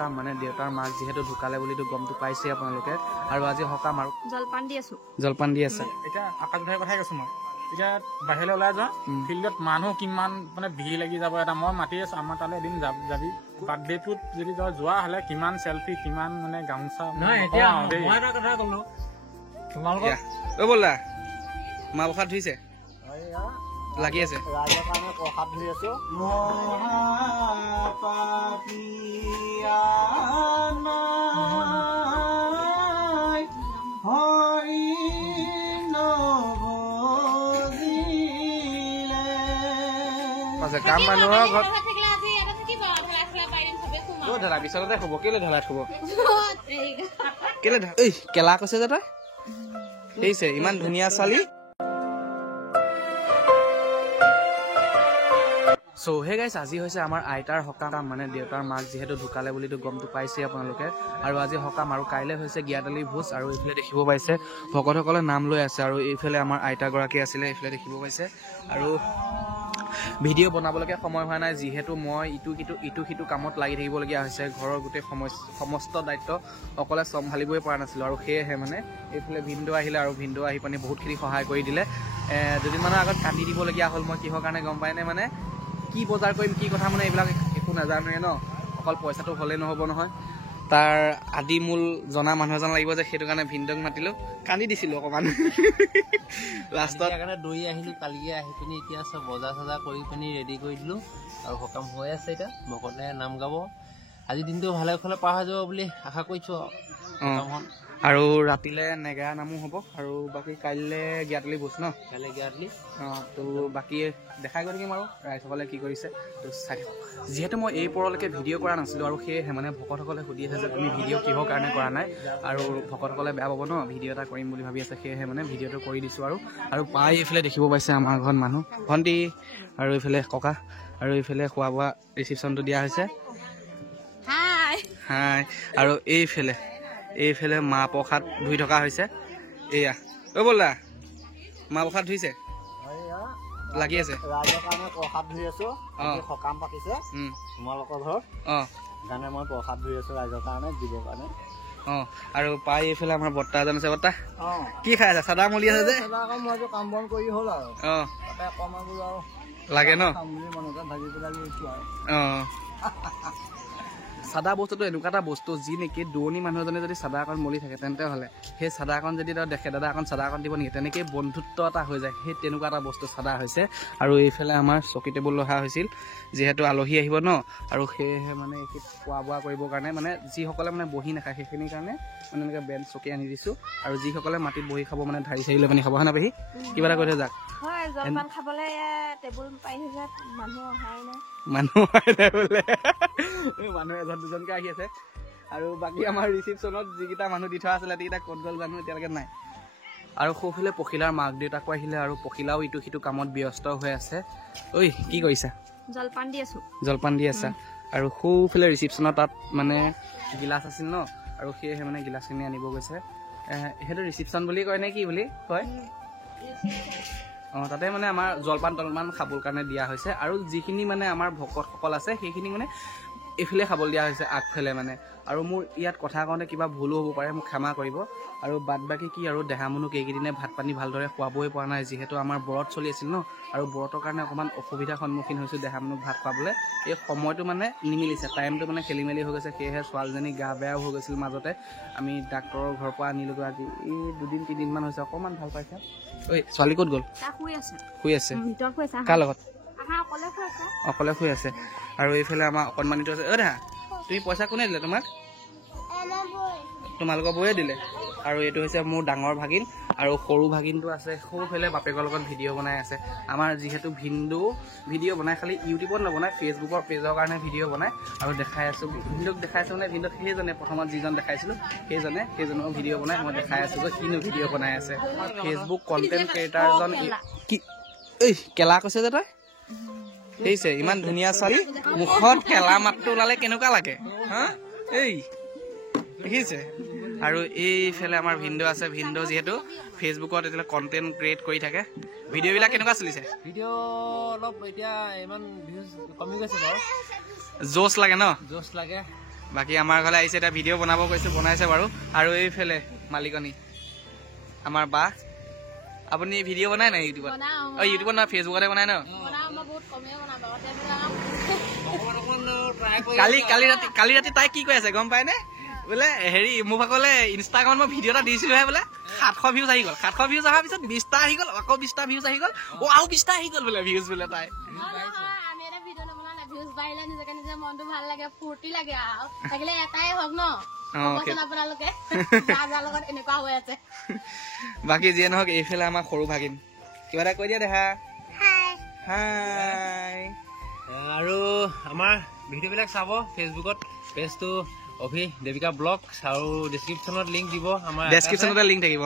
সকাম মানে দেউতাৰ মাক যিহেতু ঢুকালে বুলিতো গমটো পাইছে আপোনালোকে আৰু আজি সকাম আৰু জলপান দি আছে এতিয়া আকাশ ভাইৰ কথাই কৈছো মই এতিয়া বাহিৰলৈ ওলাই যোৱা ফিল্ডত মানুহ কিমান মানে ভিৰ লাগি যাব এটা মই মাতি আছো আমাৰ তালৈ এদিন যাবি বাৰ্থডেটোত যদি যোৱা হ'লে কিমান চেলফি কিমান মানে গামোচা কথা ক'লো তোমালোকৰ ব'লা মা প্ৰসাদ ধুইছে লাগি আছে ৰাইজৰ কাৰণে প্ৰসাদ ধুই আছো কাম মানুহৰ ঘৰত ঢেলা বিচনাতে শুব কেলে ঢেলাত শুব কেলে কেলা কৈছে যে তই দেখিছে ইমান ধুনীয়া ছোৱালী সো হে গাইছ আজি হৈছে আমাৰ আইতাৰ সকাম মানে দেউতাৰ মাক যিহেতু ঢুকালে বুলিতো গমটো পাইছে আপোনালোকে আৰু আজি সকাম আৰু কাইলৈ হৈছে গিয়াতালি ভোজ আৰু এইফালে দেখিব পাইছে ভকতসকলে নাম লৈ আছে আৰু এইফালে আমাৰ আইতাগৰাকী আছিলে এইফালে দেখিব পাইছে আৰু ভিডিঅ' বনাবলৈকে সময় হোৱা নাই যিহেতু মই ইটো সিটো কামত লাগি থাকিবলগীয়া হৈছে ঘৰৰ গোটেই সমস্ত দায়িত্ব অকলে চম্ভালিবই পৰা নাছিলোঁ আৰু সেয়েহে মানে এইফালে ভিনদেউ আহিলে আৰু ভিনদেউ আহি পানি বহুতখিনি সহায় কৰি দিলে দুদিনমানৰ আগত কান্দি দিবলগীয়া হ'ল মই কিহৰ কাৰণে গম পাইনে মানে কি বজাৰ কৰিম কি কথা মানে এইবিলাক একো নাজানোৱে ন অকল পইচাটো হ'লেই নহ'ব নহয় তাৰ আদি মূল জনা মানুহ এজন লাগিব যে সেইটো কাৰণে ভিনদেউক মাতিলোঁ কান্দি দিছিলোঁ অকণমান লাষ্টত দৌৰি আহিলোঁ কালিয়ে আহি পিনি এতিয়া চব বজাৰ চজাৰ কৰি পিনি ৰেডি কৰি দিলোঁ আৰু সকাম হৈ আছে এতিয়া ভকতে নাম গাব আজি দিনটো ভালে ভালে পাৰ হৈ যাব বুলি আশা কৰিছোঁ আৰু ৰাতিলৈ নেগেৰা নামো হ'ব আৰু বাকী কাইলৈ গিয়াতালি ভোজ ন কাইলৈ গিয়াতালি তো বাকী দেখাই গৈ থাকিম আৰু ৰাইজসকলে কি কৰিছে তো চাই থাকক যিহেতু মই এই পৰলৈকে ভিডিঅ' কৰা নাছিলোঁ আৰু সেয়েহে মানে ভকতসকলে সুধি আছে যে তুমি ভিডিঅ' কিহৰ কাৰণে কৰা নাই আৰু ভকতসকলে বেয়া পাব ন ভিডিঅ' এটা কৰিম বুলি ভাবি আছে সেয়েহে মানে ভিডিঅ'টো কৰি দিছোঁ আৰু পাই এইফালে দেখিব পাইছে আমাৰ ঘৰত মানুহ ভণ্টি আৰু এইফালে ককা আৰু এইফালে খোৱা বোৱা ৰিচিপশ্যনটো দিয়া হৈছে হাই আৰু এইফালে মা প্ৰসাদ ধুই থকা হৈছে এয়া ব'লা মা প্ৰসাদ ধুইছে লাগি আছে ৰাইজৰ কাৰণে প্ৰসাদ ধুই আছো সকাম পাতিছে তোমালোকৰ ঘৰত সেইকাৰণে মই প্ৰসাদ ধুই আছো ৰাইজৰ কাৰণে দিবৰ কাৰণে আৰু পাই এইফালে আমাৰ বৰ্তা এজন আছে বৰ্তা কি খাই আছে চাদা মলি আছে যে মইতো কাম বন কৰি হ'ল আৰু তাতে অকণমান বোলো আৰু লাগে ন মনতে ভাজি পেলাই গৈছো আৰু চাদা বস্তুটো এনেকুৱা এটা বস্তু যি নেকি দৌৰণি মানুহ এজনে যদি চাদা অকণ মলি থাকে তেন্তে হ'লে সেই চাদা অকণ যদি তেওঁ দেখে দাদা অকণ চাদা অকণ দিব নেকি তেনেকেই বন্ধুত্ব এটা হৈ যায় সেই তেনেকুৱা এটা বস্তু চাদা হৈছে আৰু এইফালে আমাৰ চকী টেবুল ৰখা হৈছিল যিহেতু আলহী আহিব ন আৰু সেয়েহে মানে খোৱা বোৱা কৰিবৰ কাৰণে মানে যিসকলে মানে বহি নাখায় সেইখিনিৰ কাৰণে মানে এনেকৈ বেঞ্চ চকী আনি দিছোঁ আৰু যিসকলে মাটিত বহি খাব মানে ধাৰি চাৰি লৈ পিনি খাব হয় না পেহী কিবা এটা কৈ থৈ যাক মানুহ বোলে মানুহ এজন দুজনকে আহি আছে আৰু বাকী আমাৰ ৰিচিপশ্যনত যিকেইটা মানুহ দি থোৱা আছিলে সেইকেইটা ক'ত গ'ল জানো এতিয়ালৈকে নাই আৰু সৌফালে পখিলাৰ মাক দেউতাকো আহিলে আৰু পখিলাও ইটো সিটো কামত ব্যস্ত হৈ আছে ঐ কি কৰিছা জলপান দি আছা আৰু সৌফালে ৰিচিপশ্যনত তাত মানে গিলাচ আছিল ন আৰু সেয়েহে মানে গিলাচখিনি আনিব গৈছে সেইটো ৰিচিপশ্যন বুলি কয় নে কি বুলি কয় তাতে মানে আমাৰ জলপান তলপান খাবৰ কাৰণে দিয়া হৈছে আৰু যিখিনি মানে আমাৰ ভকতসকল আছে সেইখিনি মানে এইফালে খাবলৈ দিয়া হৈছে আগফালে মানে আৰু মোৰ ইয়াত কথা কওঁতে কিবা ভুলো হ'ব পাৰে মোক ক্ষমা কৰিব আৰু বাদ বাকী কি আৰু দেহা মনুক এইকেইদিনে ভাত পানী ভালদৰে খোৱাবই পৰা নাই যিহেতু আমাৰ ব্ৰত চলি আছিল ন আৰু ব্ৰতৰ কাৰণে অকণমান অসুবিধাৰ সন্মুখীন হৈছোঁ দেহা মনুক ভাত খুৱাবলৈ এই সময়টো মানে নিমিলিছে টাইমটো মানে খেলি মেলি হৈ গৈছে সেয়েহে ছোৱালীজনী গা বেয়াও হৈ গৈছিল মাজতে আমি ডাক্তৰৰ ঘৰৰ পৰা আনিলোগৈ আজি এই 2-3 দিনমান হৈছে অকণমান ভাল পাইছে ঐ ছোৱালী ক'ত গ'ল শুই আছে কাৰ লগত অকলে শুই আছে আৰু এইফালে আমাৰ অকণমানিটো আছে দেহা তুমি পইচা কোনে দিলে তোমাক তোমালোকৰ বৌয়ে দিলে আৰু এইটো হৈছে মোৰ ডাঙৰ ভাগিন আৰু সৰু ভাগিনটো আছে সৌফালে বাপেকৰ লগত ভিডিঅ' বনাই আছে আমাৰ যিহেতু ভিডিঅ' বনাই খালি ইউটিউবত নবনায় ফেচবুকৰ পেজৰ কাৰণে ভিডিঅ' বনায় আৰু দেখাই আছোঁ ভিনদেউক দেখাই আছোঁ মানে ভিনদেউক সেইজনে প্ৰথমত যিজন দেখাইছিলোঁ সেইজনৰ ভিডিঅ' বনাই মই দেখাই আছোঁ যে কিনো ভিডিঅ' বনাই আছে ফেচবুক কণ্টেণ্ট ক্ৰিয়েটাৰজন কি কেলা কৈছে যে তই দেখিছে ইমান ধুনীয়া ছোৱালী মুখত কেলা মাতটো ওলালে কেনেকুৱা লাগে হা এই দেখিছে আৰু এইফালে আমাৰ ভিনদেউ আছে ভিনদেউ যিহেতু ফেচবুকত এতিয়া কণ্টেণ্ট ক্ৰিয়েট কৰি থাকে ভিডিঅ'বিলাক কেনেকুৱা চলিছে ভিডিঅ' অলপ এতিয়া ইমান ভিউজ কমি গৈছে বাৰু জোচ লাগে ন জোচ লাগে বাকী আমাৰ ঘৰলৈ আহিছে এটা ভিডিঅ' বনাব কৈছোঁ বনাইছে বাৰু আৰু এইফালে মালিকনী আমাৰ বা আপুনি ভিডিঅ' বনাই নাই ইউটিউবত ইউটিউবত নহয় ফেচবুকতে বনাই ন কালি ৰাতি তাই কি কৈ আছে গম পাই নে বোলে হেৰি মোৰ ভাগলে ইনষ্টাগ্ৰামত মই ভিডিঅ' এটা দিছিলোহে বোলে 700 ভিউজ আহি গ'ল 700 ভিউজ অহাৰ পিছত 20টা আহি গ'ল আকৌ 20টা ভিউজ আহি গ'ল আৰু 20টা আহি গ'ল বোলে ভিউজ বোলে তাই বাকী যিয়ে নহওক এইফালে আমাৰ সৰু ভাগিন কিবা এটা কৈ দিয়া দেখা হাই আৰু আমাৰ ভিডিঅ'বিলাক চাব ফেচবুকত পেজটো অভি দেৱিকা ব্লগ আৰু ডেছক্ৰিপশ্যনত লিংক দিব আমাৰ ডেছক্ৰিপশ্যনতে লিংক থাকিব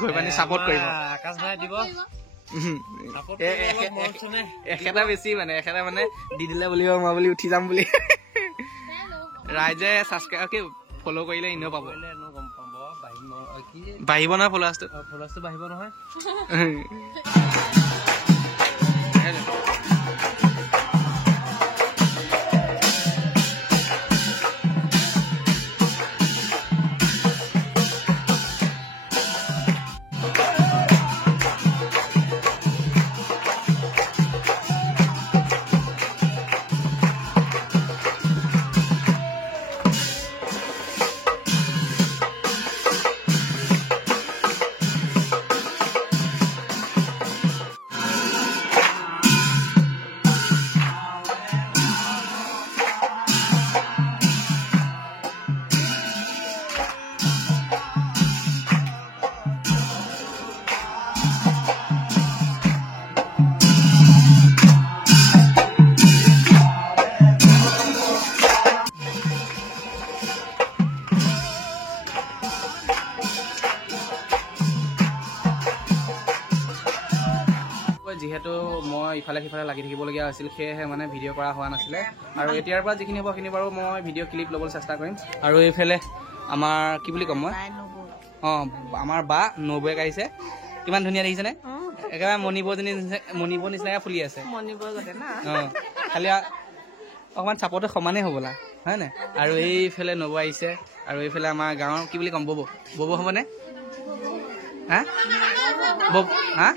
গৈ পানি ছাপোৰ্ট কৰিব আকাশ ভাই দিব এখেতা বেছি মানে এখেতা মানে দি দিলে বুলিব মই বুলি উঠি যাম বুলি ৰাইজে ছাবস্ক্ৰাইব কি ফ'ল' কৰিলে এনেও পাব বাঢ়িব নহয় ফ'ল'ৱাৰ্ছটো বাঢ়িব নহয় যিহেতু মই ইফালে সিফালে লাগি থাকিবলগীয়া হৈছিল সেয়েহে মানে ভিডিঅ' কৰা হোৱা নাছিলে আৰু এতিয়াৰ পৰা যিখিনি হ'ব সেইখিনি বাৰু মই ভিডিঅ' ক্লিপ ল'বলৈ চেষ্টা কৰিম আৰু এইফালে আমাৰ কি বুলি ক'ম মই আমাৰ বা নবৌৱেক আহিছে কিমান ধুনীয়া দেখিছেনে একেবাৰে মণিপুৰ নিচিনাকৈ ফুলি আছে খালি অকণমান চাপৰটো সমানেই হ'বলা হয় নাই আৰু এইফালে নবৌ আহিছে আৰু এইফালে আমাৰ গাঁৱৰ কি বুলি ক'ম ববৌ হ'বনে হা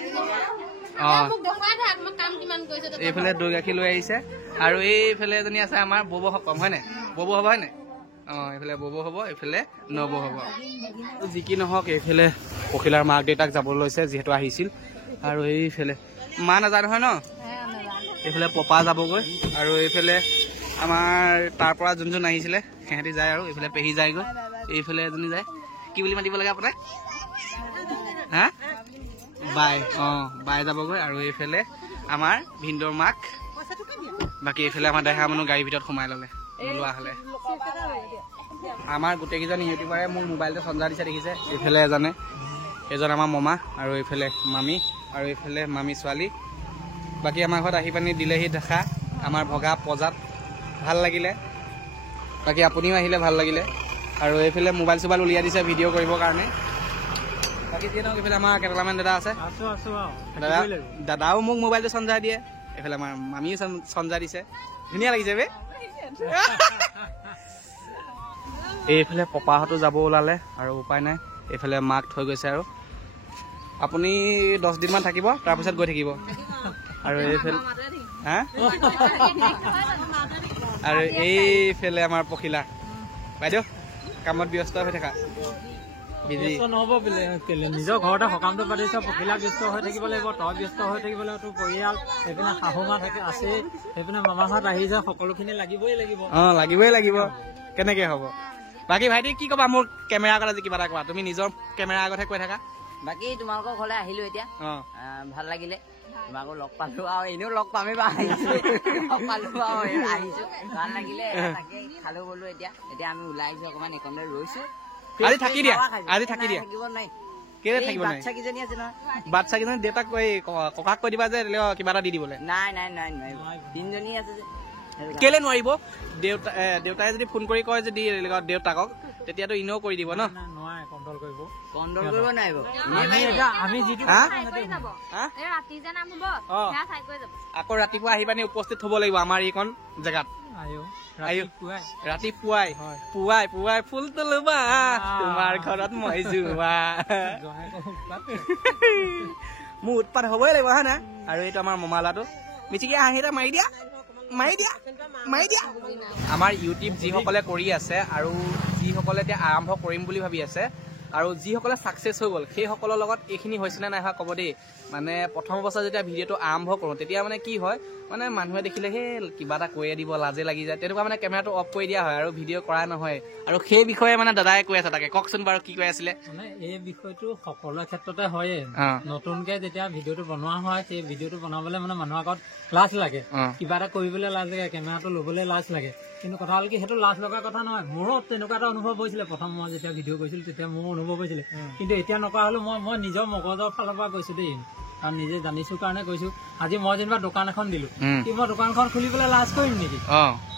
এইফালে দৈ গাখীৰ লৈ আহিছে আৰু এইফালে এজনী আছে আমাৰ ববৌ সকাম হয় নাই ববৌ হ'ব হয় নাই এইফালে ববৌ হ'ব এইফালে নবৌ হ'ব যি কি নহওক এইফালে পখিলাৰ মাক দেউতাক যাব লৈছে যিহেতু আহিছিল আৰু এইফালে মা নাযায় নহয় ন এইফালে পপা যাবগৈ আৰু এইফালে আমাৰ তাৰ পৰা যোন আহিছিলে সিহঁতি যায় আৰু এইফালে পেহী যায়গৈ এইফালে এজনী যায় কি বুলি মাতিব লাগে আপোনাক হা বাই বাই যাবগৈ আৰু এইফালে আমাৰ ভিনদৰ মাক বাকী এইফালে আমাৰ দেখা মানুহ গাড়ীৰ ভিতৰত সোমাই ল'লে লোৱা হ'লে আমাৰ গোটেইকেইজন ইউটিউবাৰে মোৰ মোবাইলটো চঞ্জা দিছে দেখিছে এইফালে এজন আমাৰ মমা আৰু এইফালে মামী আৰু এইফালে মামী ছোৱালী বাকী আমাৰ ঘৰত আহি পানি দিলেহি দেখা আমাৰ ভগা পজাত ভাল লাগিলে বাকী আপুনিও আহিলে ভাল লাগিলে আৰু এইফালে মোবাইল চোবাইল উলিয়াই দিছে ভিডিঅ' কৰিবৰ কাৰণে বাকী যিয়ে নহওক এইফালে আমাৰ কেইটামান দাদা আছে দাদাও মোক মোবাইলটো চঞ্জাই দিয়ে এইফালে আমাৰ মামীও চঞ্জাই দিছে ধুনীয়া লাগিছে বে এইফালে পপাহঁতো যাব ওলালে আৰু উপায় নাই এইফালে মাক থৈ গৈছে আৰু আপুনি 10 দিনমান থাকিব তাৰপিছত গৈ থাকিব আৰু এইফালে হা আৰু এইফালে আমাৰ পখিলা বাইদেউ কামত ব্যস্ত হৈ থাকা নিজৰ ঘৰতে সকামটো পাতিছ পখিলা ব্যস্ত হৈ থাকিব লাগিব তই ব্যস্ত হৈ থাকিব লাগিব তোৰ পৰিয়াল সেইপিনে শাহু মা থাকে আছে সেইপিনে মামাহঁত আহি যায় সকলোখিনি লাগিবই লাগিব কেনেকে হ'ব বাকী ভাইটি কি ক'বা মোৰ কেমেৰা আগত আজি কিবা এটা কোৱা তুমি নিজৰ কেমেৰা আগতহে কৈ থাকা বাকী তোমালোকৰ ঘৰলৈ আহিলো এতিয়া ভাল লাগিলে তোমাকো লগ পালো আৰু এনেও লগ পামেই বা আহিছো লগ পালো আৰু আহিছো ভাল লাগিলে তাকে খালো বলো এতিয়া আমি ওলাই আহিছো অকমান এইকণতে ৰৈছো আজি থাকি দিয়া থাকিব নাই কেলে থাকিব নাই বাচ্চা কিজনী আছে নহয় বাচ্চা কিজনী দেউতাক ককাক কৈ দিবা যে কিবা এটা দি দিবলৈ নাই তিনিজনী আছে যে কেলে নোৱাৰিব দেউতাই যদি ফোন কৰি কয় যদি দেউতাকক তেতিয়াতো ইনেও কৰি দিব ন কণ্ট্ৰল কৰিব নোৱাৰিব আমি যিটো আকৌ ৰাতিপুৱা আহি পানি উপস্থিত হব লাগিব আমাৰ এইখন জেগাত ৰাতিপুৱাই পুৱাই ফুল তোলোবা তোমাৰ ঘৰত মই যোৱা মোৰ উৎপাত হবই লাগিব হয় না আৰু এইটো আমাৰ মমালাটো মিচিকি হাঁহি এটা মাৰি দিয়া আমাৰ ইউটিউব যিসকলে কৰি আছে আৰু যিসকলে এতিয়া আৰম্ভ কৰিম বুলি ভাবি আছে আৰু যিসকলে ছাকচেছ হৈ গ'ল সেইসকলৰ লগত এইখিনি হৈছেনে নাই হোৱা ক'ব দেই মানে প্ৰথম অৱস্থাত যেতিয়া ভিডিঅ'টো আৰম্ভ কৰোঁ তেতিয়া মানে কি হয় মানে মানুহে দেখিলে সেই কিবা এটা কৈয়ে দিব লাজে লাগি যায় তেনেকুৱা মানে কেমেৰাটো অফ কৰি দিয়া হয় আৰু ভিডিঅ' কৰা নহয় আৰু সেই বিষয়ে মানে দাদাই কৈ আছে তাকে কওকচোন বাৰু কি কৈ আছিলে মানে এই বিষয়টো সকলো ক্ষেত্ৰতে হয়ে নতুনকে যেতিয়া ভিডিঅ'টো বনোৱা হয় সেই ভিডিঅ'টো বনাবলৈ মানে মানুহৰ আগত লাজ লাগে কিবা এটা কৰিবলৈ লাজ লাগে কেমেৰাটো ল'বলৈ লাজ লাগে কিন্তু কথা হ'ল কি সেইটো লাজ লগা কথা নহয় মোৰো তেনেকুৱা এটা অনুভৱ হৈছিলে প্ৰথম মই যেতিয়া ভিডিঅ' কৰিছিলো তেতিয়া মোৰো অনুভৱ হৈছিলে কিন্তু এতিয়া নকৰা হ'লো মই নিজৰ মগজৰ ফালৰ পৰা কৈছো দেই কাৰণ নিজে জানিছো কাৰণে কৈছো আজি মই যেনিবা দোকান এখন দিলো কি মই দোকানখন খুলিবলৈ লাজ কৰিম নেকি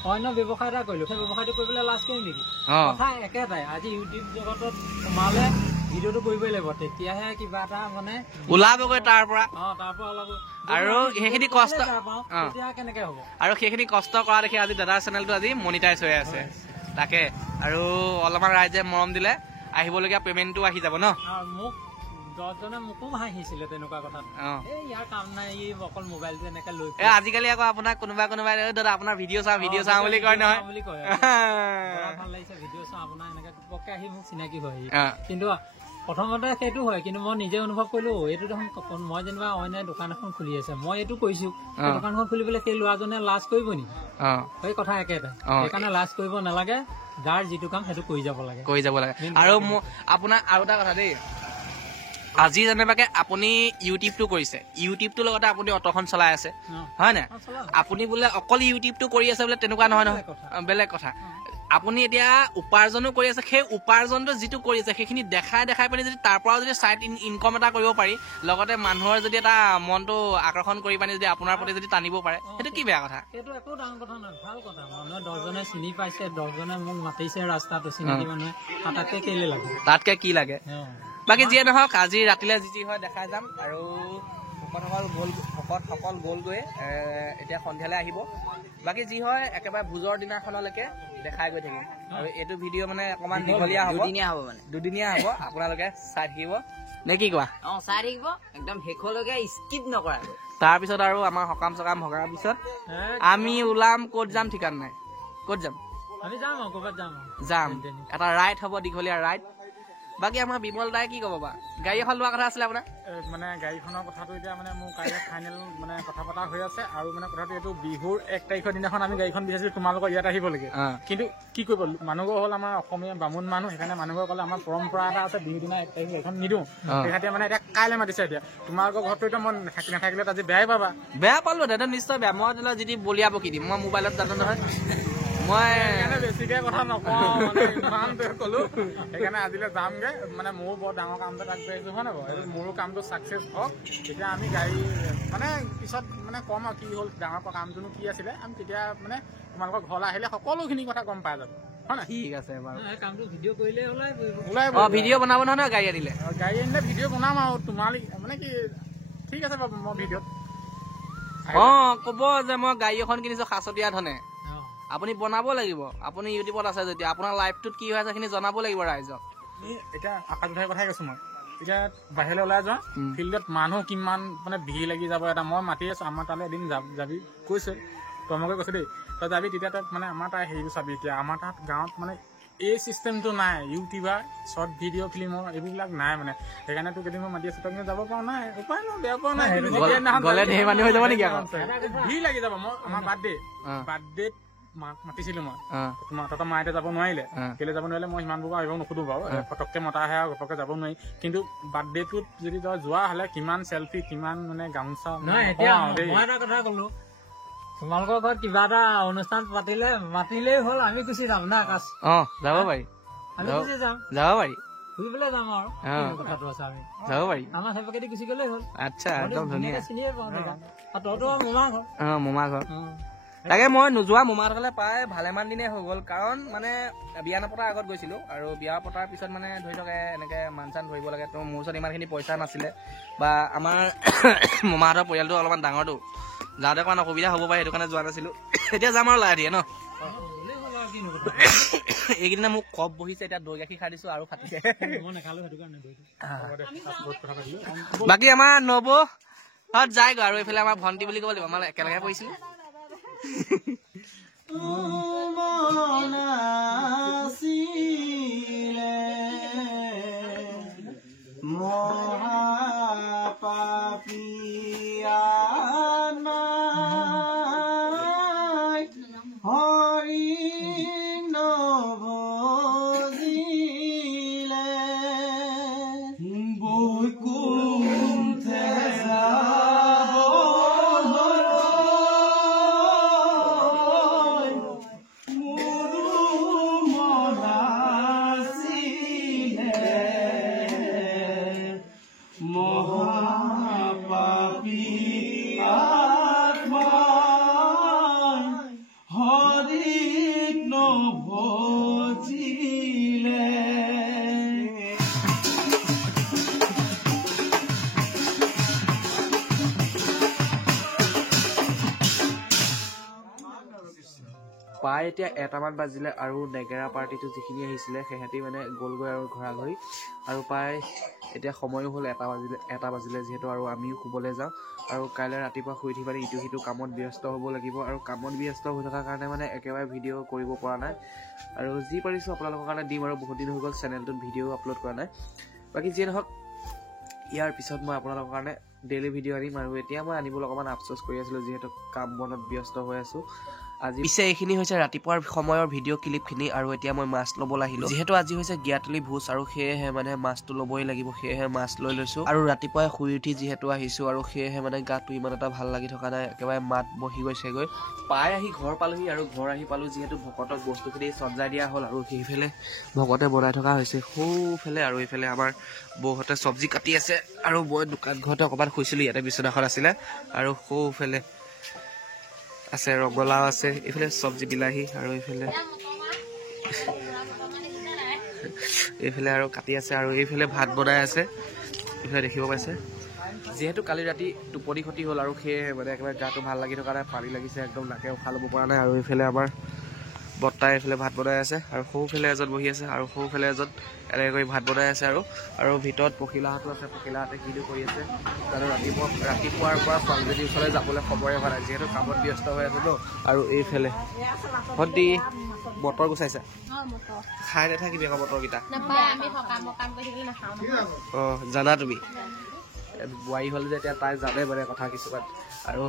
অন্য ব্যৱসায় এটা কৰিলো সেই ব্যৱসায়টো কৰিবলৈ লাজ কৰিম নেকি কথা একেটাই আজি ইউটিউব জগতত সোমালে ভিডিঅ'টো কৰিবই লাগিব তেতিয়াহে কিবা এটা মানে ওলাবগৈ তাৰ পৰা ওলাব আৰু সেইখিনি কষ্ট তেতিয়া কেনেকে হ'ব আৰু সেইখিনি কষ্ট কৰা দেখি আজি দাদাৰ চেনেলটো আজি মনিটাইজ হৈ আছে তাকে আৰু অলপমান ৰাইজে মৰম দিলে আহিবলগীয়া পেমেণ্টটো আহি যাব ন মোক 10 জনে মোকো হাঁহিছিলে তেনেকুৱা কথা ইয়াৰ কাম নাই ই অকল মোবাইলটো এনেকে লৈ আজিকালি আকৌ আপোনাক কোনোবাই দাদা আপোনাৰ ভিডিঅ' চাওঁ বুলি কয় নহয় ভাল লাগিছে ভিডিঅ' চাওঁ আপোনাৰ এনেকে পকে আহি মোক চিনাকি হয় কিন্তু প্ৰথমতে সেইটো হয় কিন্তু মই নিজে অনুভৱ কৰিলো এইটো দেখোন মই যেনিবা অন্য দোকান এখন খুলি আছে মই এইটো কৈছো দোকানখন খুলিবলৈ সেই ল'ৰাজনে লাজ কৰিব নেকি সেই কথা একেটাই সেইকাৰণে লাজ কৰিব নালাগে যাৰ যিটো কাম সেইটো কৰি যাব লাগে আৰু আপোনাৰ আৰু এটা কথা দেই আজি যেনেবাকে আপুনি ইউটিউবটো কৰিছে ইউটিউবটোৰ লগতে আপুনি অট'খন চলাই আছে হয় নাই আপুনি বোলে অকল ইউটিউবটো কৰি আছে বোলে তেনেকুৱা নহয় বেলেগ কথা আপুনি এতিয়া উপাৰ্জনো কৰি আছে সেই উপাৰ্জনটো যিটো কৰি আছে সেইখিনি দেখাই পানি যদি তাৰ পৰাও যদি চাইড ইনকম এটা কৰিব পাৰি লগতে মানুহৰ যদি এটা মনটো আকৰ্ষণ কৰি পানি যদি আপোনাৰ প্ৰতি যদি টানিব পাৰে সেইটো কি বেয়া কথা সেইটো একো ডাঙৰ কথা নহয় ভাল কথা মানুহে 10 জনে চিনি পাইছে 10 জনে মোক মাতিছে ৰাস্তাটো চিনাকি মানুহে তাতকে কেলে লাগে তাতকে কি লাগে বাকী যিয়ে নহওক আজি ৰাতিলে যি হয় দেখাই যাম আৰু ভকতসকল গ'লগৈ এতিয়া সন্ধিয়ালৈ আহিব বাকী যি হয় একেবাৰে ভোজৰ দিনাখনলৈকে দেখাই গৈ থাকিম আৰু এইটো ভিডিঅ' মানে অকমান দীঘলীয়া হ'ব দুদিনীয়া হ'ব আপোনালোকে চাই থাকিব নে কি কোৱা চাই থাকিব একদম শেষলৈকে স্কিপ নকৰা তাৰপিছত আৰু আমাৰ সকাম চকাম ভগাৰ পিছত আমি ওলাম ক'ত যাম ঠিকান নাই ক'ত যাম যাম এটা ৰাইড হ'ব দীঘলীয়া ৰাইড বাকী আমাৰ বিমল দাই কি ক'ব বা গাড়ী এখন লোৱা কথা আছিলে আপোনাৰ মানে গাড়ীখনৰ কথাটো এতিয়া মানে মোৰ কাইলৈ ফাইনেল মানে কথা পতা হৈ আছে আৰু মানে কথাটো এইটো বিহুৰ 1 তাৰিখৰ দিনাখন আমি গাড়ীখন বিচাৰিছিলো তোমালোকৰ ইয়াত আহিব লাগে কিন্তু কি কৰিব মানুহঘৰ হ'ল আমাৰ অসমীয়া বামুণ মানুহ সেইকাৰণে মানুহঘৰ ক'লে আমাৰ পৰম্পৰা এটা আছে বিহু দিনা 1 তাৰিখ এখন নিদিওঁ সেইখাতে মানে এতিয়া কাইলৈ মাতিছে এতিয়া তোমালোকৰ ঘৰটো এতিয়া মই নাথাকিলে আজি বেয়া পালো দাদা নিশ্চয় বেয়া মই যদি বলিয়াব কি দিম মই মোবাইলত জানো নহয় মই বেছিকে কথা নকওঁ ইমান কলো সেইকাৰণে আজিলৈ যামগে মানে মোৰ বৰ ডাঙৰ কাম এটা আগবাঢ়িছো হয় নহয় মোৰো কামটো ছাকচেছ হওক তেতিয়া আমি গাড়ী মানে পিছত মানে কম আৰু কি হ'ল ডাঙৰ কামটোনো কি আছিলে আমি তেতিয়া মানে তোমালোকৰ ঘৰলৈ আহিলে সকলোখিনি কথা গম পাই যাব হয় নাই ঠিক আছে বাৰু কামটো ভিডিঅ' কৰিলে ওলাই ভিডিঅ' বনাব নহয় গাড়ী আনিলে ভিডিঅ' বনাম আৰু তোমালোক মানে কি ঠিক আছে বাৰু মই ভিডিঅ'ত ক'ব যে মই গাড়ী এখন কিনিছো সাঁচতীয়া ধনে আপুনি বনাব লাগিব আপুনি ইউটিউবত আছে যেতিয়া আপোনাৰ লাইফটোত কি হৈ আছে সেইখিনি জনাব লাগিব ৰাইজক এতিয়া আকাশ উঠাই কথাই কৈছো মই এতিয়া বাহিৰলৈ ওলাই যোৱা ফিল্ডত মানুহ কিমান মানে ভিৰ লাগি যাব এটা মই মাতি আছো আমাৰ তালৈ এদিন যাবি কৈছে তমকে কৈছো দেই তই যাবি তেতিয়া তই মানে আমাৰ তাৰ হেৰিটো চাবি এতিয়া আমাৰ তাত গাঁৱত মানে এই চিষ্টেমটো নাই ইউটিউবাৰ শ্বৰ্ট ভিডিঅ' ফিল্মৰ এইবিলাক নাই মানে সেইকাৰণে তোক এদিন মই মাতি আছো তই যাব পৰা নাই উপায় নাই বেয়া পোৱা নাই ভিৰ লাগি যাব মই আমাৰ বাৰ্থডে মাতিছিলো মই তহঁতৰ মায়ে যাব নোৱাৰিলে কেলে যাব নোৱাৰিলে মই সিমানবোৰ আহিব নোসোধো বাৰু ফটককে মতা আহে আৰু ঘপককে যাব নোৱাৰি কিন্তু বাৰ্থডেটোত যদি তই যোৱা হলে কিমান চেলফি কিমান মানে গামোচা কথা কলো তোমালোকৰ ঘৰত কিবা এটা অনুষ্ঠান মাতিলেই হ'ল আমি গুচি যাম না আকাশ যাব পাৰি আমি গুচি যাম যাব পাৰি ফুৰিবলৈ যাম আৰু কথাটো আছে আমি যাব পাৰি আমাৰ সেইপাকেদি গুচি গলেই হ'ল আচ্ছা একদম ধুনীয়া চিনিয়ে পাওঁ তহঁতো মোমা ঘৰ মোমা ঘৰ তাকে মই নোযোৱা মোমাহঁতলে প্ৰায় ভালেমান দিনে হৈ গ'ল, কাৰণ মানে বিয়া নপতাৰ আগত গৈছিলোঁ আৰু বিয়া পতাৰ পিছত মানে ধৰি লওক এনেকৈ মান চান ধৰিব লাগে, তো মোৰ ওচৰত ইমানখিনি পইচা নাছিলে বা আমাৰ মোমাহঁতৰ পৰিয়ালটো অলপমান ডাঙৰটো, যাওঁতে অকণমান অসুবিধা হ'ব পাৰে, সেইটো কাৰণে যোৱা নাছিলোঁ। এতিয়া যাম আৰু লাহে দিয়ে ন। এইকেইদিনা মোক কপ বহিছে, এতিয়া দৈ গাখীৰ খাই দিছোঁ আৰু ফাটিছে। বাকী আমাৰ নবৌহঁত যায়গৈ আৰু এইফালে আমাৰ ভণ্টি বুলি ক'ব লাগিব, আমাৰ একেলগে পৰিছিলোঁ। প্ৰায় এতিয়া 1টামান বাজিলে আৰু নেগেৰা পাৰ্টিটো যিখিনি আহিছিলে সিহঁতি মানে গ'লগৈ আৰু ঘৰাঘৰি, আৰু প্ৰায় এতিয়া সময়ো হ'ল 1 বাজিলে যিহেতু, আৰু আমিও শুবলৈ যাওঁ আৰু কাইলৈ ৰাতিপুৱা শুই উঠি মানে ইটো সিটো কামত ব্যস্ত হ'ব লাগিব, আৰু কামত ব্যস্ত হৈ থকাৰ কাৰণে মানে একেবাৰে ভিডিঅ' কৰিব পৰা নাই, আৰু যি পাৰিছোঁ আপোনালোকৰ কাৰণে দিম, আৰু বহুত দিন হৈ গ'ল চেনেলটোত ভিডিঅ' আপলোড কৰা নাই। বাকী যিয়ে নহওক, ইয়াৰ পিছত মই আপোনালোকৰ কাৰণে ডেইলি ভিডিঅ' আনিম, আৰু এতিয়া মই আনিবলৈ অকণমান আফচোচ কৰি আছিলোঁ যিহেতু কাম বনত ব্যস্ত হৈ আছোঁ। আজি পিছে এইখিনি হৈছে ৰাতিপুৱাৰ সময়ৰ ভিডিঅ' ক্লিপখিনি, আৰু এতিয়া মই মাছ ল'বলৈ আহিলোঁ, যিহেতু আজি হৈছে গিয়াতলি ভোজ, আৰু সেয়েহে মানে মাছটো ল'বই লাগিব, সেয়েহে মাছ লৈ লৈছোঁ। আৰু ৰাতিপুৱাই শুই উঠি যিহেতু আহিছোঁ, আৰু সেয়েহে মানে গাটো ইমান এটা ভাল লাগি থকা নাই, একেবাৰে মাত বহি গৈছেগৈ। পাই আহি ঘৰ পালোহি, আৰু ঘৰ আহি পালোঁ যিহেতু ভকতক বস্তুখিনি চঞ্জাই দিয়া হ'ল, আৰু সেইফালে ভকতে বনাই থকা হৈছে সোঁফালে, আৰু এইফালে আমাৰ বৌহঁতে চব্জি কাটি আছে, আৰু মই দোকান ঘৰতে অকণমান শুইছিলোঁ, ইয়াতে বিচনাখন আছিলে, আৰু সোঁফালে আছে ৰঙালাও আছে, এইফালে চব্জি বিলাহী, আৰু এইফালে আৰু কাটি আছে, আৰু এইফালে ভাত বনাই আছে, এইফালে দেখিব পাইছে। যিহেতু কালি ৰাতি টোপনি ক্ষতি হ'ল, আৰু সেয়েহে মানে একেবাৰে গাটো ভাল লাগি থকা নাই, পানী লাগিছে একদম, নাকে উশাহ ল'ব পৰা নাই, আৰু এইফালে আমাৰ বৰ্তাই এইফালে ভাত বনাই আছে, আৰু সৌফালে এজন বহি আছে, আৰু সৌফালে এজন এনেকৈ কৰি ভাত বনাই আছে, আৰু ভিতৰত পখিলাহঁতো আছে, পখিলাহঁতে কিনো কৰি আছে জানো, ৰাতিপুৱাৰ পৰা ছোৱালীজনীৰ ওচৰলৈ যাবলৈ সময়ে হোৱা নাই, যিহেতু কামত ব্যস্ত হৈ আছে ন। আৰু এইফালে ভণ্টি মটৰ গুচাইছা, খাই নাথাকিবি আকৌ মটৰকেইটা। অঁ জানা তুমি, বোৱাৰী হ'ল যে এতিয়া তাই জানে মানে কথা কিছুমান। আৰু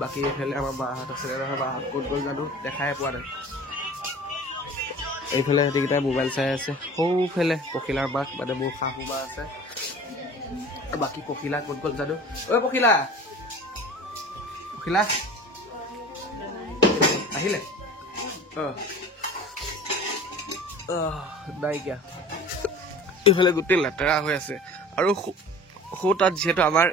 বাকী এইফালে আমাৰ মাহঁত আছিলে নহয়, মাহঁত ক'ত গ'ল জানো, দেখাই পোৱা নাই। এইফালে সিহঁতিকেইটাই মোবাইল চাই আছে, সৌফালে পখিলাৰ মাক মানে মোৰ শাহু মা আছে, বাকী পখিলা ক'ত গ'ল জানো। ঐ পখিলা, পখিলা আহিলে? নাইকিয়া। এইফালে গোটেই লেতেৰা হৈ আছে, আৰু তাত যিহেতু আমাৰ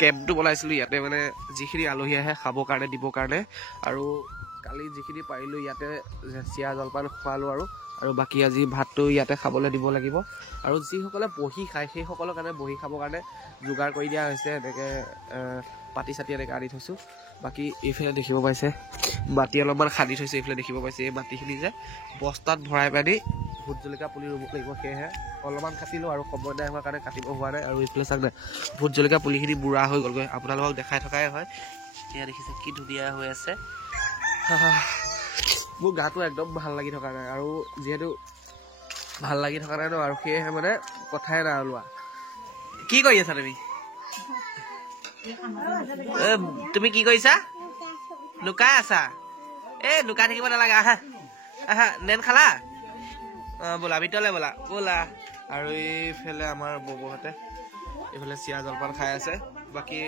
কেম্পটো বনাইছিলোঁ, ইয়াতে মানে যিখিনি আলহী আহে খাবৰ কাৰণে দিবৰ কাৰণে, আৰু কালি যিখিনি পাৰিলোঁ ইয়াতে চিৰা জলপান খোৱালোঁ, আৰু বাকী আজি ভাতটো ইয়াতে খাবলৈ দিব লাগিব, আৰু যিসকলে বহি খায় সেইসকলৰ কাৰণে বহি খাবৰ কাৰণে যোগাৰ কৰি দিয়া হৈছে, এনেকৈ পাতি চাতি এনেকৈ আনি থৈছোঁ। বাকী এইফালে দেখিব পাইছে মাটি অলপমান খান্দি থৈছে, এইফালে দেখিব পাইছে এই মাটিখিনি যে বস্তাত ভৰাই পানি ভোট জলকীয়া পুলি ৰুব লাগিব, সেয়েহে অলপমান কাটিলোঁ, আৰু সময় নাই হোৱাৰ কাৰণে কাটিব হোৱা নাই। আৰু এইফালে চাওক নাই, ভোট জলকীয়া পুলিখিনি বুঢ়া হৈ গ'লগৈ, আপোনালোকক দেখাই থকাই হয়, এয়া দেখিছে কি ধুনীয়া হৈ আছে। মোৰ গাটো একদম ভাল লাগি থকা নাই, আৰু যিহেতু ভাল লাগি থকা নাই ন, আৰু সেয়েহে মানে কথাই নাই ওলোৱা। কি কৰি আছা তুমি? তুমি কি কৰিছা? লুকাই আছা? লুকাই থাকিব নালাগে, আহা আহা। নেন খালা? ব'লা ভিতৰলৈ ব'লা ব'লা। আৰু এইফালে আমাৰ ববহঁতে এইফালে চিৰা জলপান খাই আছে। বাকী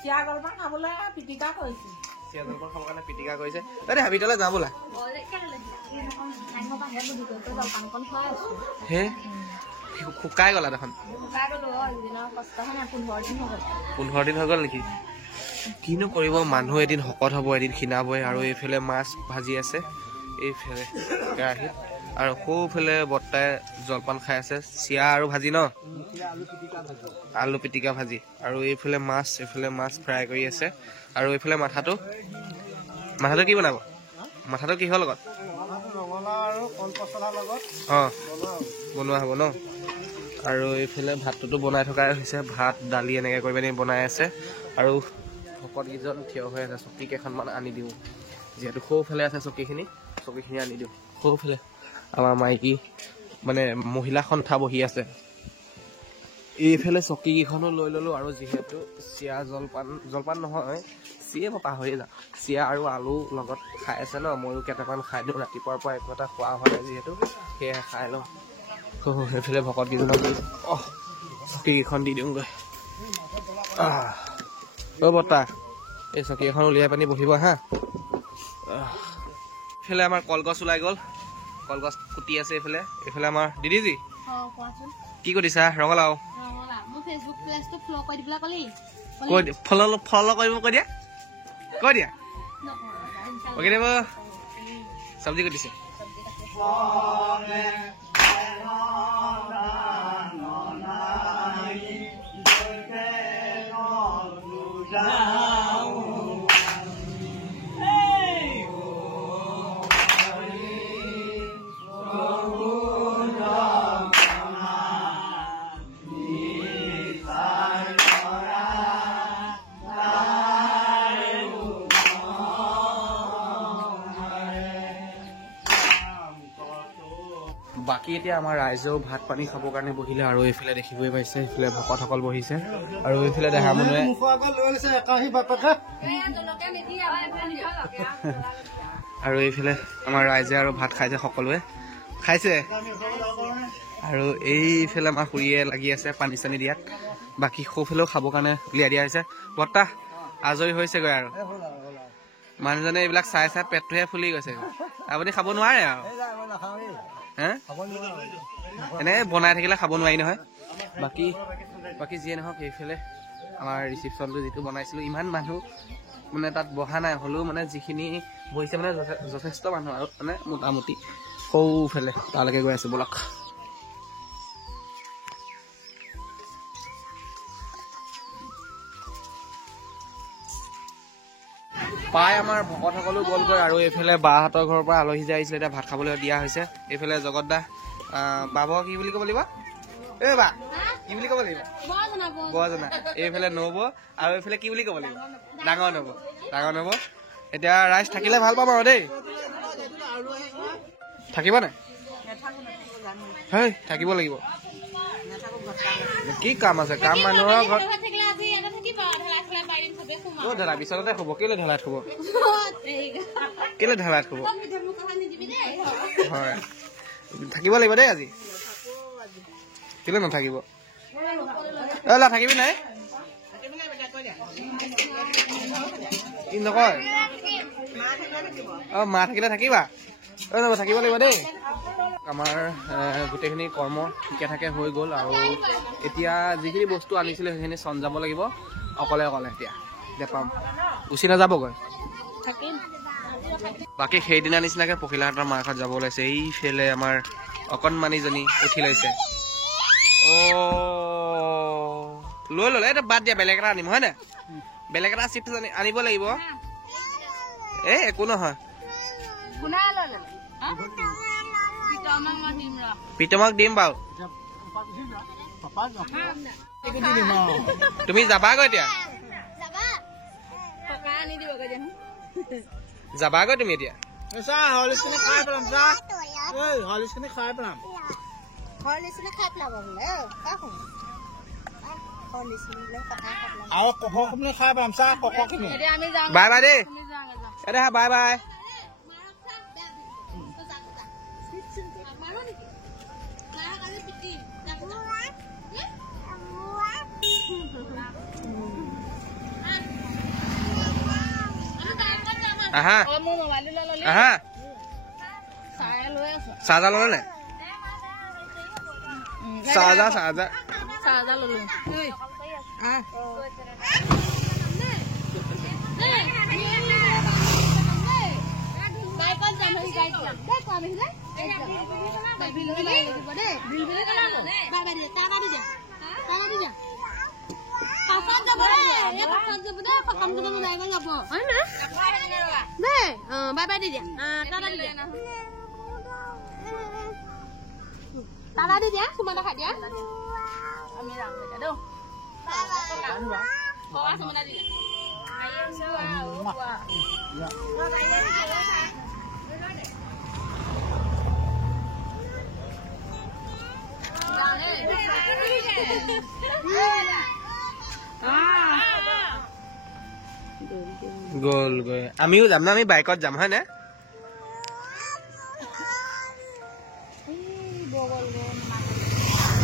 চিৰা জলপান খাবলৈ পিটিকা কৰিছে, চিৰা জলপান খাবৰ কাৰণে পিটিকা কৰিছে। ভিতৰলৈ যাওঁ ব'লা। হে শুকাই গ'লা দেখোন। 15 দিন হৈ গ'ল নেকি? কিনো কৰিব মানুহ এদিন শকত হ'ব এদিন ক্ষীণাবই আৰু এইফালে মাছ ভাজি আছে এইফালে কেৰাহীত আৰু সৌফালে বৰ্তাই জলপান খাই আছে চিৰা আৰু ভাজি ন আলু পিটিকা ভাজি আৰু এইফালে মাছ ফ্ৰাই কৰি আছে আৰু এইফালে মাথাটো কি বনাব মাথাটো কিহৰ লগত বনোৱা হ'ব ন আৰু এইফালে ভাতটোতো বনাই থকাই হৈছে ভাত দালি এনেকৈ কৰি পিনি বনাই আছে আৰু ভকতকেইজন থিয় হৈ আছে চকী কেইখনমান আনি দিওঁ যিহেতু সৌফালে আছে চকীখিনি আনি দিওঁ সৌফালে আমাৰ মাইকী মানে মহিলা সন্থা বহি আছে এইফালে চকীকেইখনো লৈ ল'লোঁ আৰু যিহেতু চিৰা জলপান নহয় চিৰা মই পাহৰি যাওঁ চিৰা আৰু আলু লগত খাই আছে ন ময়ো কেইটামান খাই দিওঁ ৰাতিপুৱাৰ পৰা একো এটা খোৱা হোৱা নাই যিহেতু সেয়াই খাই লওঁ সেইফালে ভকতকেইজনক চকীকেইখন দি দিওঁগৈ বৰ্তা এই চকী এখন উলিয়াই পানি বহিব হা এইফালে আমাৰ কলগছ ওলাই গ'ল কলগছ কুটি আছে এইফালে আমাৰ দিদিজি কি কৰিছা ৰঙালাও ফল কৰিব কৈ দিয়া চব্জি কুটিছে বাকী এতিয়া আমাৰ ৰাইজেও ভাত পানী খাবৰ কাৰণে বহিলে আৰু এইফালে দেখিবই পাইছে এইফালে ভকতসকল বহিছে আৰু এইফালে দেহা মানুহে আৰু এইফালে আমাৰ ৰাইজে আৰু ভাত খাইছে সকলোৱে খাইছে আৰু এইফালে আমাৰ খুৰীয়ে লাগি আছে পানী চানী দিয়াত বাকী সৌফালেও খাবৰ কাৰণে উলিয়াই দিয়া হৈছে বৰ্তা আজৰি হৈছেগৈ আৰু মানুহজনে এইবিলাক চাই পেটটোহে ফুলি গৈছে আপুনি খাব নোৱাৰে আৰু এনে বনাই থাকিলে খাব নোৱাৰি নহয় বাকী যিয়ে নহওক এইফালে আমাৰ ৰিচিপশ্যনটো যিটো বনাইছিলোঁ ইমান মানুহ মানে তাত বহা নাই হ'লেও মানে যিখিনি বহিছে মানে যথেষ্ট মানুহ আৰু মানে মোটামুটি সৌফালে তালৈকে গৈ আছোঁ বলক প্ৰায় আমাৰ ভকতসকলো গ'লগৈ আৰু এইফালে বাহঁতৰ ঘৰৰ পৰা আলহী যে আহিছিলে এতিয়া ভাত খাবলৈ দিয়া হৈছে এইফালে জগত দা বাবু কি বুলি ক'ব লাগিব এই বা কি বুলি ক'ব লাগিব বজনা এইফালে নব আৰু এইফালে কি বুলি ক'ব লাগিব ডাঙৰ নব এতিয়া ৰাইজ থাকিলে ভাল পাম আৰু দেই থাকিব নাই থাকিব লাগিব কি কাম আছে কাম মানুহৰ ঘৰত ঢেলা বিচনাতে শুব কেলে ঢেলাত শুব হয় থাকিব লাগিব দেই আজি কেলে নাথাকিব থাকিবি নাই কি নকয় মা থাকিলে থাকিবা থাকিব লাগিব দেই আমাৰ গোটেইখিনি কৰ্ম ঠিকে থাকে হৈ গ'ল আৰু এতিয়া যিখিনি বস্তু আনিছিলে সেইখিনি চন যাব লাগিব অকলে এতিয়া পাম গুচি নাযাবগৈ বাকী সেইদিনা নিচিনাকে পখিলাহঁতৰ মাঘত যাব ওলাইছে এইফালে আমাৰ অকণমানিজনী উঠি লৈছে লৈ ল'লে এইটো বাদ দিয়া বেলেগ এটা আনিম হয় নাই বেলেগ এটা চিফ্ট আনিব লাগিব একো নহয় প্ৰীতমক দিম বাৰু তুমি যাবাগৈ এতিয়া যাবাগৈ তুমি এতিয়া বাই বাই দেই বাই বাই চাৰ্জাৰ ললে নাই charger Tara đi nhá, cuma nak dia. আমি যাম এতিয়া দেই Bawa semua dia. ayo semua গ'ল গৈ আমিও যাম না আমি বাইকত যাম হয় না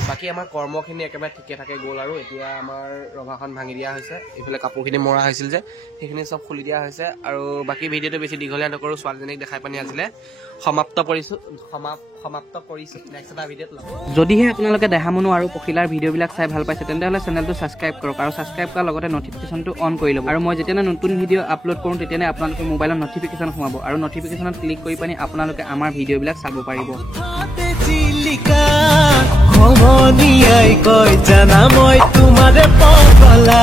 বাকী আমাৰ কৰ্মখিনি একেবাৰে ঠিকে থাকে গ'ল আৰু এতিয়া আমাৰ ৰভাখন ভাঙি দিয়া হৈছে এইফালে কাপোৰখিনি মৰা হৈছিল যে সেইখিনি চব খুলি দিয়া হৈছে আৰু বাকী ভিডিঅ'টো বেছি দীঘলীয়া নকৰোঁ ছোৱালীজনীক দেখাই পানি আজিলে সমাপ্ত কৰিছোঁ নেক্সট এটা ভিডিঅ'ত লগ যদিহে আপোনালোকে দেহামনু আৰু পখিলাৰ ভিডিঅ'বিলাক চাই ভাল পাইছে তেন্তেহ'লে চেনেলটো ছাবস্ক্ৰাইব কৰক আৰু ছাবস্ক্ৰাইব কৰাৰ লগতে নটিফিকেশ্যনটো অন কৰি ল'ব আৰু মই যেতিয়া নতুন ভিডিঅ' আপলোড কৰোঁ তেতিয়া আপোনালোকে মোবাইলত নটিফিকেশ্যন সোমাব আৰু নটিফিকেশ্যনত ক্লিক কৰি পানি আপোনালোকে আমাৰ ভিডিঅ'বিলাক চাব পাৰিব সমনিয়াই কয় জানা মই তোমাৰে পগলা